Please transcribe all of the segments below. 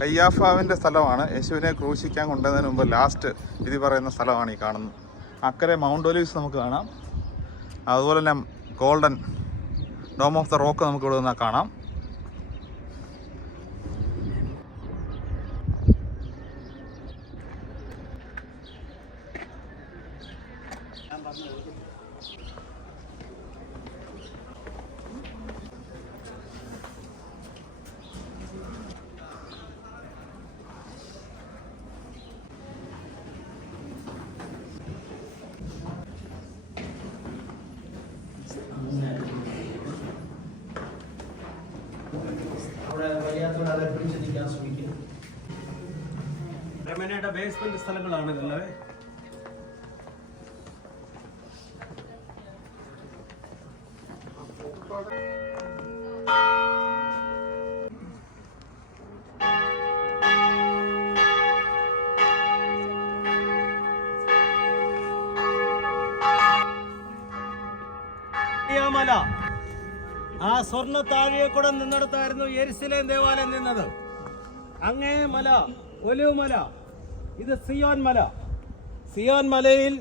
കയ്യാഫാവിന്റെ സ്ഥലമാണ് യേശുവിനെ ക്രൂശിക്കാൻ കൊണ്ടുവന്നതിന് മുമ്പ് ലാസ്റ്റ് വിധി പറയുന്ന സ്ഥലമാണ് ഈ കാണുന്നത്. അക്കരെ മൗണ്ട് ഒലീവ്സ് നമുക്ക് കാണാം. അതുപോലെ തന്നെ golden dome of the rock നമുക്ക് ഇവിടെ നിന്ന് കാണാം. വയ്യാത്തവരാളെ ചിന്തിക്കാൻ ശ്രമിക്കുക രമനയുടെ ബേസ്മെന്റ് സ്ഥലങ്ങളാണ് ഇതെല്ലാം? മല സ്വർണ താഴിയെ കൂടെ നിന്നിടത്തായിരുന്നു എരിശിലേം ദേവാലയം നിന്നത്. അങ്ങേ മല ഒലിവ് മല ഇത് സിയോൻ മല. സിയോൻ മലയിൽ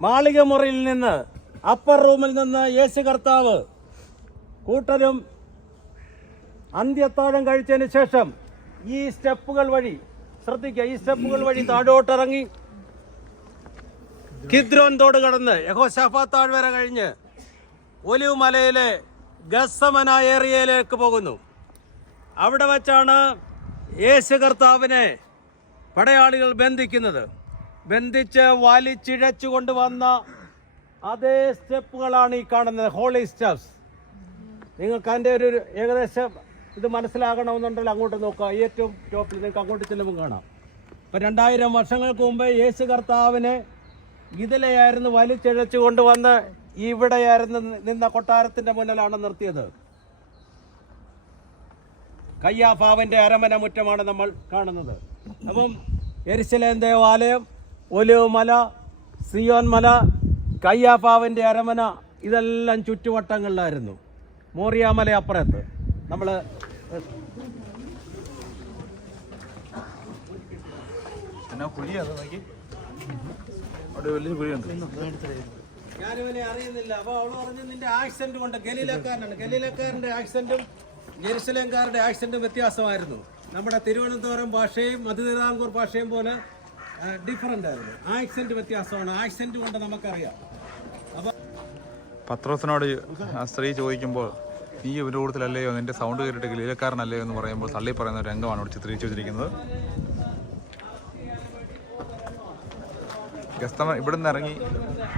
മാളിക മുറിയിൽ നിന്ന് അപ്പർ റൂമിൽ നിന്ന് യേശു കർത്താവ് കൂട്ടരും അന്ത്യത്താഴം കഴിച്ചതിന് ശേഷം ഈ സ്റ്റെപ്പുകൾ വഴി ശ്രദ്ധിക്കുക ഈ സ്റ്റെപ്പുകൾ വഴി താഴോട്ടിറങ്ങി കിദ്രോൻ തോട് കടന്ന് യഹോ യഹോശാഫാ താഴ്വര കഴിഞ്ഞ് ഒലിവ് മലയിലെ ഗസമന ഏരിയയിലേക്ക് പോകുന്നു. അവിടെ വച്ചാണ് യേശു കർത്താവിനെ പടയാളികൾ ബന്ധിക്കുന്നത്. ബന്ധിച്ച് വലിച്ചിഴച്ചു കൊണ്ടുവന്ന അതേ സ്റ്റെപ്പുകളാണ് ഈ കാണുന്നത്. ഹോളി സ്റ്റെപ്സ് നിങ്ങൾക്ക് അതിന്റെ ഒരു ഏകദേശം ഇത് മനസ്സിലാകണമെന്നുണ്ടെങ്കിൽ അങ്ങോട്ട് നോക്കുക. ഏറ്റവും ടോപ്പിൽ നിങ്ങൾക്ക് അങ്ങോട്ട് ചെല്ലുമ്പോൾ കാണാം. ഇപ്പം രണ്ടായിരം വർഷങ്ങൾക്ക് മുമ്പ് യേശു കർത്താവിനെ ഇതിലെയായിരുന്നു വലിച്ചിഴച്ചു കൊണ്ടുവന്ന് ഇവിടെയായിരുന്നു നിന്ന കൊട്ടാരത്തിന്റെ മുന്നിലാണ് നിർത്തിയത്. കയ്യാഫാവിന്റെ അരമന മുറ്റമാണ് നമ്മൾ കാണുന്നത്. അപ്പം എരിശിലേം ദേവാലയം ഒലിവ് മല സിയോൻ മല കയ്യാഫാവിന്റെ അരമന ഇതെല്ലാം ചുറ്റുവട്ടങ്ങളിലായിരുന്നു. മോറിയാമല അപ്പുറത്ത്. നമ്മൾ കുഴിയാണ് അവിടെ വലിയ കുഴിയുണ്ട്. ഞാനിവനെ അറിയുന്നില്ല. അപ്പൊ അവൾ പറഞ്ഞു നിന്റെ ആക്സിഡന്റ് കൊണ്ട് ഗലീലക്കാരനാണ്. ഗലീലക്കാരന്റെ ആക്സിഡന്റും ജെറുസലേംകാരുടെ ആക്സിഡന്റും വ്യത്യാസമായിരുന്നു. നമ്മുടെ തിരുവനന്തപുരം ഭാഷയും മധുതിരാങ്കൂർ ഭാഷയും പോലെ ഡിഫറന്റ് ആയിരുന്നു. ആക്സിഡന്റ് വ്യത്യാസമാണ്. ആക്സിഡന്റ് കൊണ്ട് നമുക്കറിയാം. അപ്പൊ പത്രോസിനോട് ആ സ്ത്രീ ചോദിക്കുമ്പോൾ നീ ഇവരുടെ കൂടുതലല്ലയോ നിന്റെ സൗണ്ട് കേട്ടിട്ട് ഗലീലക്കാരനല്ലയോ? എന്ന് പറയുമ്പോൾ തള്ളി പറയുന്ന ഒരു രംഗമാണ് ഇവിടെ ചിത്രീകരിച്ചു വെച്ചിരിക്കുന്നത് ഗസ്തമ ഇവിടുന്ന് ഇറങ്ങി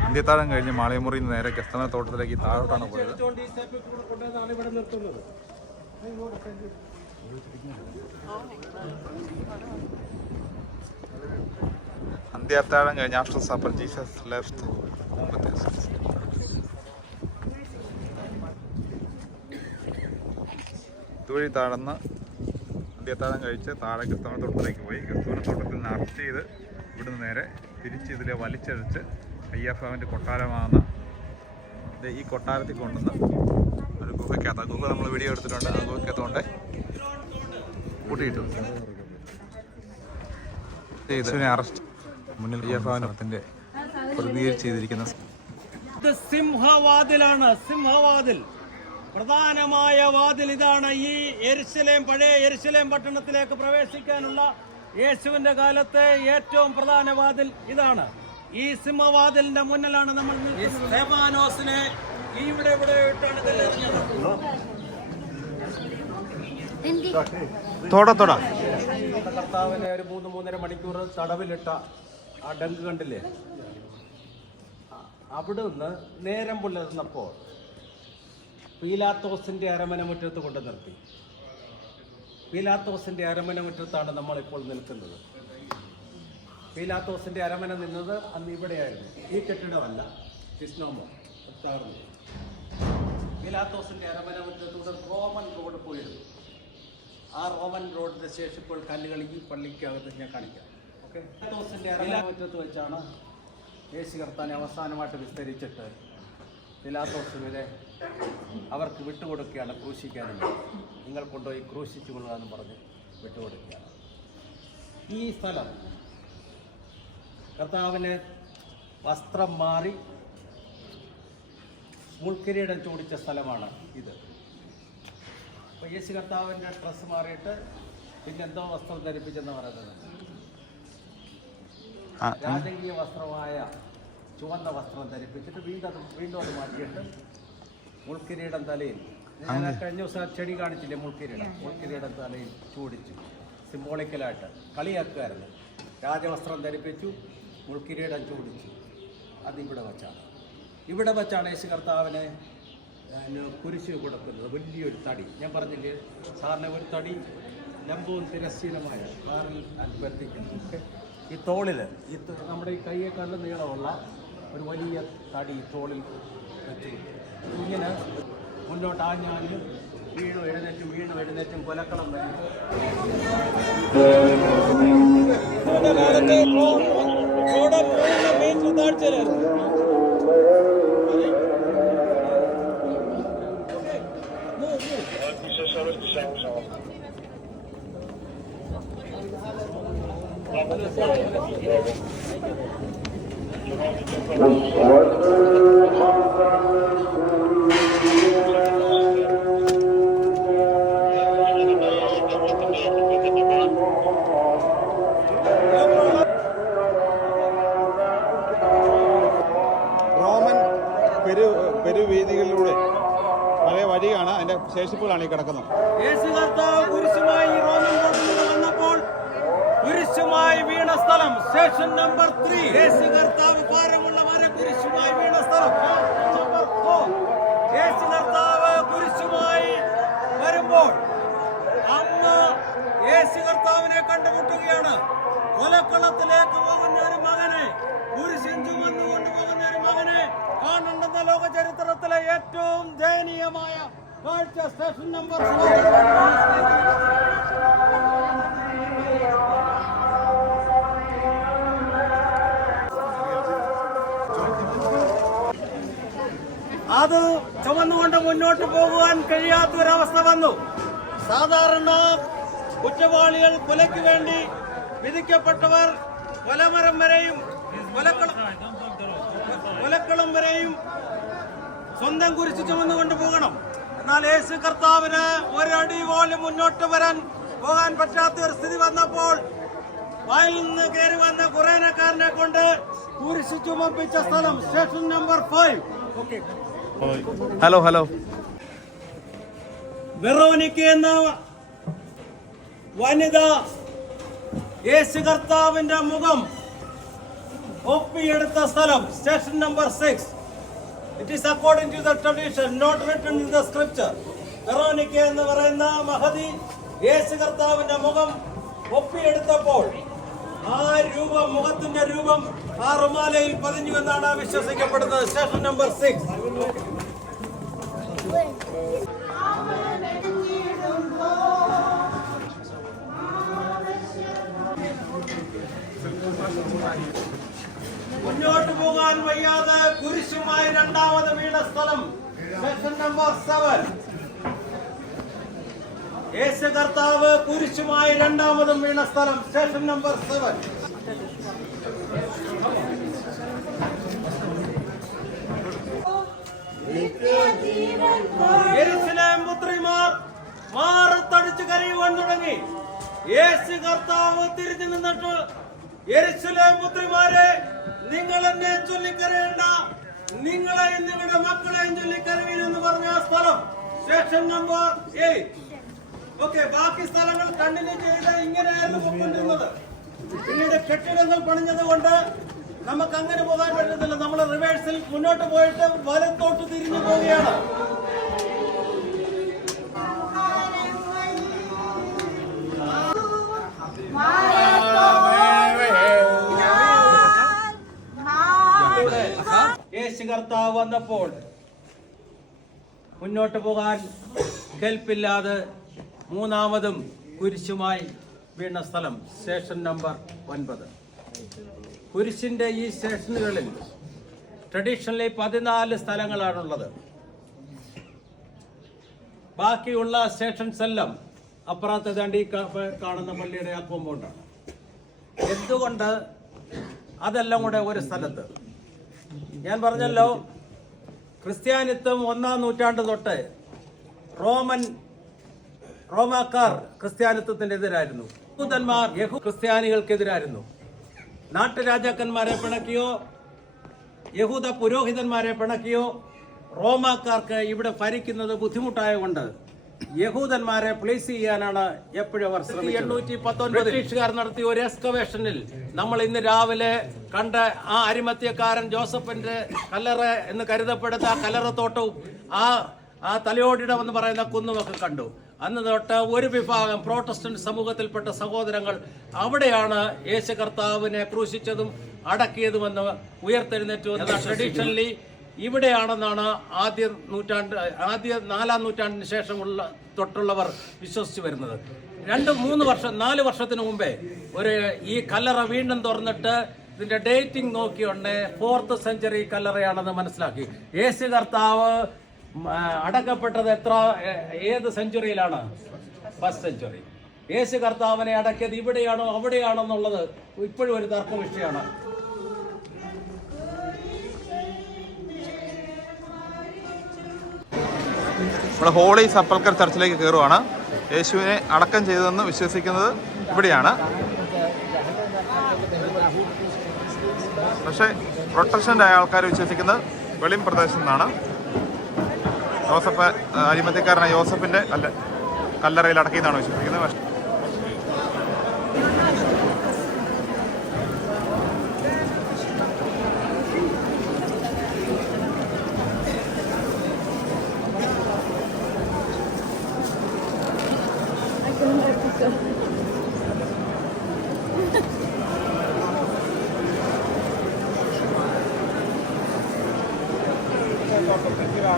ഇന്ത്യത്താഴം കഴിഞ്ഞ് മാളിയമുറിയിൽ നിന്ന് നേരെ ഗസ്തമ തോട്ടത്തിലേക്ക് താഴോട്ടാണ് പോയത്. ഇവിടെ അന്ത്യത്താഴം കഴിഞ്ഞ് ആഫ്റ്റർ സപ്പർ ജീസസ് ലെഫ്റ്റ്. ഇതുവഴി താഴ്ന്ന് അന്ത്യത്താഴം കഴിച്ച് താഴെ ക്രിസ്തവന തോട്ടത്തിലേക്ക് പോയി. ക്രിസ്തവന തോട്ടത്തിൽ നിന്ന് അറസ്റ്റ് ചെയ്ത് ഇവിടുന്ന് നേരെ തിരിച്ച് ഇതിലെ വലിച്ചഴിച്ച് അയ്യപ്പ കൊട്ടാരമാകുന്ന ദേ ഈ കൊട്ടാരത്തിൽ കൊണ്ടുവന്ന് ഒരു ഗുഹയ്ക്കകത്ത് ആ ഗുഹ നമ്മൾ വീഡിയോ എടുത്തിട്ടുണ്ട് ആ ഗുഹയ്ക്കകത്തോണ്ട് കൂട്ടിയിട്ടു യേശുവിനെ അറസ്റ്റ് മുന്നിൽ അയ്യഫാവിന്റെ പ്രതികരിച്ച് ചെയ്തിരിക്കുന്ന ഇത് സിംഹവാതിലാണ് സിംഹവാതിൽ. പ്രധാനമായ വാതിൽ ഇതാണ് ഈ എരിശിലേം പഴയ എരിശിലേം പട്ടണത്തിലേക്ക് പ്രവേശിക്കാനുള്ള യേശുവിന്റെ കാലത്തെ ഏറ്റവും പ്രധാന വാതിൽ ഇതാണ്. ഈ സിംഹവാതിലിന്റെ മുന്നിലാണ് നമ്മൾ സ്തെഫാനോസിനെ ഇവിടെ ഇവിടെ ഇട്ടാണ് കർത്താവിനെ ഒരു മൂന്ന് മൂന്നര മണിക്കൂർ തടവിലിട്ട ആ ഡങ്ക് കണ്ടില്ലേ? ആ, അവിടുന്ന് നേരം പുലർന്നപ്പോൾ പീലാത്തോസിന്റെ അരമന മുറ്റത്ത് കൊണ്ടു നിർത്തി. പീലാത്തോസിന്റെ അരമന മുറ്റത്താണ് നമ്മൾ ഇപ്പോൾ നിൽക്കുന്നത്. പീലാത്തോസിന്റെ അരമന നിന്നത് അന്ന് ഇവിടെയായിരുന്നു. ഈ കെട്ടിടമല്ല ടിസ്നോമോ താർന്നു പീലാത്തോസിന്റെ അരമന മുറ്റത്തൂടെ റോമൻ റോഡ് പോയിരുന്നു. ആ റോമൻ റോഡിന്റെ ശേഷം ഇപ്പോൾ കല്ലുകൾ ഈ പള്ളിക്കകത്ത് ഞാൻ കാണിക്കാം. ഓക്കെ? അരമന മുറ്റത്ത് വെച്ചാണ് യേശു കർത്താനെ അവസാനമായിട്ട് വിസ്തരിച്ചിട്ട് പിലാത്തോസിനെ അവർക്ക് വിട്ടുകൊടുക്കുകയാണ് ക്രൂശിക്കാനും നിങ്ങൾ കൊണ്ടുപോയി ക്രൂശിച്ചു കൊള്ളുക എന്ന് പറഞ്ഞ് വിട്ടുകൊടുക്കുകയാണ്. ഈ സ്ഥലം കർത്താവിന് വസ്ത്രം മാറി മുൾക്കിരീടം ചൂടിച്ച സ്ഥലമാണ് ഇത്. അപ്പോൾ യേശു കർത്താവിന്റെ ഡ്രസ്സ് മാറിയിട്ട് പിന്നെ എന്തോ വസ്ത്രം ധരിപ്പിച്ചെന്ന് പറയുന്നത്? രാജകീയ വസ്ത്രമായ ചുവന്ന വസ്ത്രം ധരിപ്പിച്ചിട്ട് വീണ്ടും അത് വീണ്ടും അത് മാറ്റിയിട്ട് മുൾക്കിരീടം തലയിൽ. ഞാൻ കഴിഞ്ഞ ദിവസം ചെടി കാണിച്ചില്ലേ മുൾക്കിരീടം? മുൾക്കിരീടം തലയിൽ ചൂടിച്ചു. സിംബോളിക്കലായിട്ട് കളിയാക്കുമായിരുന്നു. രാജവസ്ത്രം ധരിപ്പിച്ചു. മുൾക്കിരീടം ചൂടിച്ചു. അതിവിടെ വച്ചാണ്. ഇവിടെ വച്ചാണ് യേശു കർത്താവിനെ കുരിശ് കൊടുക്കുന്നത്. വലിയൊരു തടി. ഞാൻ പറഞ്ഞില്ലേ സാറിന് ഒരു തടി ലംബവും തിരശ്ശീലമായ കാറിൽ അനുബന്ധിക്കുന്നു ഈ തോളിൽ ഈ നമ്മുടെ ഈ കൈയേക്കാളിൽ നീളമുള്ള ഒരു വലിയ തടി തോളിൽ വെച്ച്. ഇങ്ങനെ മുന്നോട്ട് ആഞ്ഞാലും വീണും എഴുന്നേറ്റും വീണു എഴുന്നേറ്റും കൊലക്കളം വരും. റോമൻ വരുമ്പോൾ അന്ന് യേശു കർത്താവിനെ കണ്ടുമുട്ടുകയാണ് കൊലക്കളത്തിലേക്ക് പോകുന്ന ഒരു മകനെ കുരിശും ചുമന്നു കൊണ്ടുപോകുന്ന ഒരു മകനെ കാണേണ്ടുന്ന ലോക ചരിത്രത്തിലെ ഏറ്റവും ദയനീയമായ കാഴ്ച സ്റ്റേഷൻ നമ്പർ മുന്നോട്ട് പോകുവാൻ കഴിയാത്ത ഒരവസ്ഥ വന്നു. സാധാരണ കുറ്റവാളികൾ കൊലയ്ക്ക് വേണ്ടി വിധിക്കപ്പെട്ടവർ കൊലമരം വരെയും കൊലക്കളം വരെയും സ്വന്തം കുരിശ് ചുമന്നുകൊണ്ട് പോകണം. എന്നാൽ യേശു കർത്താവിന് ഒരടി പോലും മുന്നോട്ട് വരാൻ പോകാൻ പറ്റാത്ത ഒരു സ്ഥിതി വന്നപ്പോൾ വായിൽ നിന്ന് കയറി വന്ന കുറേനക്കാരനെ കൊണ്ട് കുരിശ് ചുമപ്പിച്ച സ്ഥലം station number five. Okay hello hello. Veronica എന്ന വനിത യേശു കർത്താവിന്റെ മുഖം ഒപ്പിയെടുത്ത സ്ഥലം station number six it is according to the tradition not written in the scripture Veronica എന്ന് പറയുന്ന മഹതി യേശു കർത്താവിന്റെ മുഖം ഒപ്പിയെടുത്തപ്പോൾ ആ രൂപം മുഖത്തിന്റെ രൂപം ആ റുമാലയിൽ പതിഞ്ഞു എന്നാണ് വിശ്വസിക്കപ്പെടുന്നത്. സ്റ്റേഷൻ നമ്പർ സിക്സ് മുന്നോട്ട് പോകാൻ വയ്യാതെ കുരിശുമായി രണ്ടാമത് വീണ സ്ഥലം. സെക്ഷൻ നമ്പർ സെവൻ യേശു കർത്താവ് കുരിശുമായി രണ്ടാമതും വീണ സ്ഥലം. സ്റ്റേഷൻ നമ്പർ സെവൻ യേശു കർത്താവ് തിരിഞ്ഞു നിന്നിട്ട് യെരൂശലേം പുത്രിമാരെ നിങ്ങൾ എന്നെ ചൊല്ലിക്കരയേണ്ട. നിങ്ങളെയും നിങ്ങളുടെ മക്കളെയും ചൊല്ലിക്കരവീൻ എന്ന് പറഞ്ഞ ആ സ്ഥലം. സ്റ്റേഷൻ നമ്പർ ഓക്കെ ബാക്കി സ്ഥലങ്ങൾ കണ്ടിന്യൂ ചെയ്ത് ഇങ്ങനെയായിരുന്നു പൊക്കൊണ്ടിരുന്നത് പിന്നീട് കെട്ടിടങ്ങൾ പണിഞ്ഞത് കൊണ്ട് നമുക്ക് അങ്ങനെ പോകാൻ പറ്റത്തില്ല. നമ്മൾ റിവേഴ്സിൽ മുന്നോട്ട് പോയിട്ട് വലത്തോട്ട് തിരിഞ്ഞു പോവുകയാണ്. കർത്താവ് വന്നപ്പോൾ മുന്നോട്ട് പോകാൻ കെൽപ്പില്ലാതെ മൂന്നാമതും കുരിശുമായി വീണ സ്ഥലം. സ്റ്റേഷൻ നമ്പർ ഒൻപത്. കുരിശിന്റെ ഈ സ്റ്റേഷനുകളിൽ ട്രഡീഷണലി പതിനാല് സ്ഥലങ്ങളാണുള്ളത്. ബാക്കിയുള്ള സ്റ്റേഷൻസ് എല്ലാം അപ്പുറത്ത് തണ്ടി കാണുന്ന പള്ളിയുടെ ആ കോമ്പൗണ്ടാണ് എന്തുകൊണ്ട് അതെല്ലാം കൂടെ ഒരു സ്ഥലത്ത്? ഞാൻ പറഞ്ഞല്ലോ ക്രിസ്ത്യാനിത്വം ഒന്നാം നൂറ്റാണ്ട് തൊട്ട് റോമൻ റോമാക്കാർ ക്രിസ്ത്യാനിത്വത്തിന്റെ എതിരായിരുന്നു. യഹൂദന്മാർ യഹു ക്രിസ്ത്യാനികൾക്കെതിരായിരുന്നു. നാട്ടുരാജാക്കന്മാരെ പിണക്കിയോ യഹൂദ പുരോഹിതന്മാരെ പിണക്കിയോ റോമാക്കാർക്ക് ഇവിടെ ഭരിക്കുന്നത് ബുദ്ധിമുട്ടായതുകൊണ്ട് യഹൂദന്മാരെ പ്ലേസ് ചെയ്യാനാണ് എപ്പോഴും അവർ എണ്ണൂറ്റി പത്തൊൻപത് ബ്രിട്ടീഷുകാർ നടത്തിയ ഒരു എക്സ്കവേഷനിൽ നമ്മൾ ഇന്ന് രാവിലെ കണ്ട ആ അരിമത്യക്കാരൻ ജോസഫിന്റെ കല്ലറ എന്ന് കരുതപ്പെടുന്ന ആ കല്ലറത്തോട്ടവും ആ ആ തലയോടിടം എന്ന് പറയുന്ന കുന്നുമൊക്കെ കണ്ടു. അന്ന് തൊട്ട് ഒരു വിഭാഗം പ്രോട്ടസ്റ്റന്റ് സമൂഹത്തിൽപ്പെട്ട സഹോദരങ്ങൾ അവിടെയാണ് യേശു കർത്താവിനെ ക്രൂശിച്ചതും അടക്കിയതുമെന്ന് ഉയർത്തെഴുന്നേറ്റു. ട്രഡീഷണലി ഇവിടെയാണെന്നാണ് ആദ്യ നൂറ്റാണ്ട് ആദ്യ നാലാം നൂറ്റാണ്ടിന് ശേഷമുള്ള തൊട്ടുള്ളവർ വിശ്വസിച്ചു വരുന്നത്. രണ്ട് മൂന്ന് വർഷം നാല് വർഷത്തിന് മുമ്പേ ഒരു ഈ കല്ലറ വീണ്ടും തുറന്നിട്ട് ഇതിന്റെ ഡേറ്റിംഗ് നോക്കിയുണ്ട് ഫോർത്ത് സെഞ്ചുറി കല്ലറയാണെന്ന് മനസ്സിലാക്കി. യേശു കർത്താവ് അടക്കപ്പെട്ടത് എത്ര ഏത് സെഞ്ചുറിയിലാണ്? First century. യേശു കർത്താവിനെ അടക്കിയത് ഇവിടെയാണോ അവിടെയാണോ എന്നുള്ളത് ഇപ്പോഴും ഒരു തർക്ക വിഷയമാണ് നമ്മുടെ ഹോളി സപ്പൽക്കർ ചർച്ചിലേക്ക് കയറുവാണ്. യേശുവിനെ അടക്കം ചെയ്തതെന്ന് വിശ്വസിക്കുന്നത് ഇവിടെയാണ്. പക്ഷേ പ്രൊട്ടക്ഷന്റെ ആൾക്കാർ വിശ്വസിക്കുന്നത് വെളിം പ്രദേശത്തു നിന്നാണ്. ജോസഫ് അരിമത്തിക്കാരനായ ജോസഫിന്റെ അല്ല കല്ലറയിൽ അടക്കിയെന്നാണ് വിശ്വസിക്കുന്നത്. പക്ഷേ